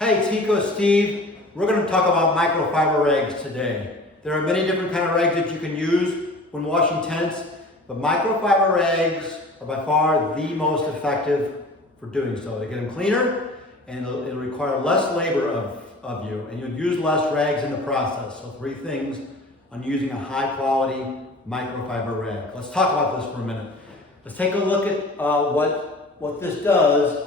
Hey, Teeco Steve. We're going to talk about microfiber rags today. There are many different kind of rags that you can use when washing tents, but microfiber rags are by far the most effective for doing so. They get them cleaner and it'll require less labor of you, and you'll use less rags in the process. So 3 things on using a high quality microfiber rag. Let's talk about this for a minute. Let's take a look at what this does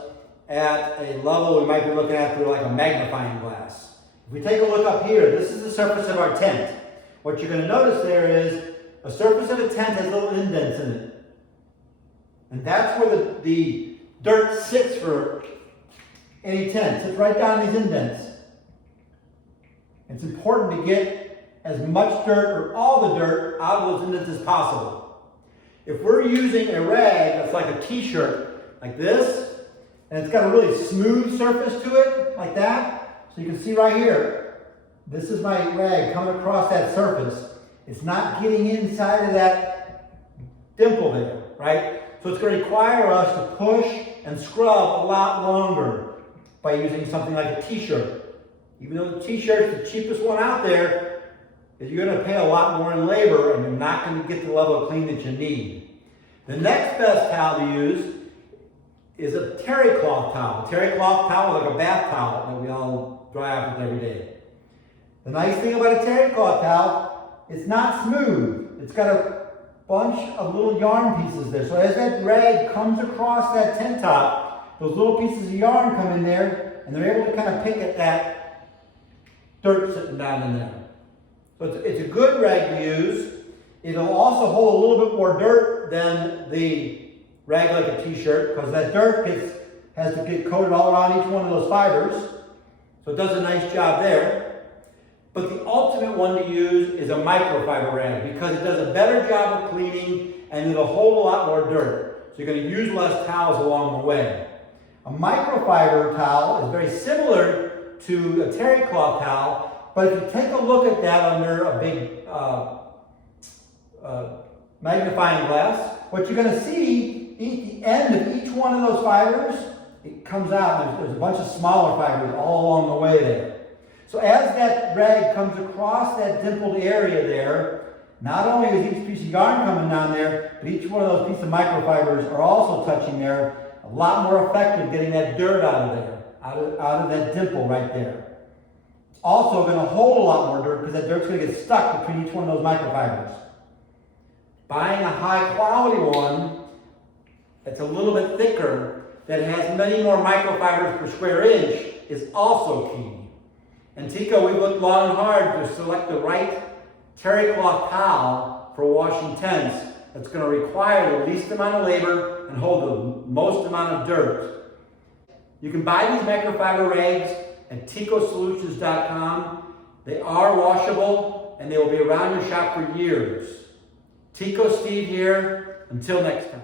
at a level we might be looking at through like a magnifying glass. If we take a look up here, this is the surface of our tent. What you're going to notice there is a surface of a tent has little indents in it. And that's where the dirt sits for any tent. It sits right down these indents. It's important to get as much dirt or all the dirt out of those indents as possible. If we're using a rag that's like a T-shirt, like this, and it's got a really smooth surface to it, like that. So you can see right here, this is my rag coming across that surface. It's not getting inside of that dimple there, right? So it's going to require us to push and scrub a lot longer by using something like a T-shirt. Even though the T-shirt is the cheapest one out there, you're going to pay a lot more in labor and you're not going to get the level of clean that you need. The next best towel to use is a terry cloth towel. A terry cloth towel is like a bath towel that we all dry off with every day. The nice thing about a terry cloth towel, it's not smooth. It's got a bunch of little yarn pieces there. So as that rag comes across that tent top, those little pieces of yarn come in there and they're able to kind of pick at that dirt sitting down in there. So it's a good rag to use. It'll also hold a little bit more dirt than the rag like a T-shirt, because that dirt has to get coated all around each one of those fibers. So it does a nice job there. But the ultimate one to use is a microfiber rag, because it does a better job of cleaning and it'll hold a lot more dirt. So you're going to use less towels along the way. A microfiber towel is very similar to a terry cloth towel, but if you take a look at that under a big magnifying glass, what you're going to see at the end of each one of those fibers, it comes out and there's a bunch of smaller fibers all along the way there. So as that rag comes across that dimpled area there, not only is each piece of yarn coming down there, but each one of those pieces of microfibers are also touching there. A lot more effective getting that dirt out of there, out of that dimple right there. It's also going to hold a lot more dirt because that dirt's going to get stuck between each one of those microfibers. Buying a high quality one that's a little bit thicker, that has many more microfibers per square inch, is also key. And Teeco, we've looked long and hard to select the right terry cloth towel for washing tents that's going to require the least amount of labor and hold the most amount of dirt. You can buy these microfiber rags at TeecoSolutions.com. They are washable and they will be around your shop for years. Teeco Steve here. Until next time.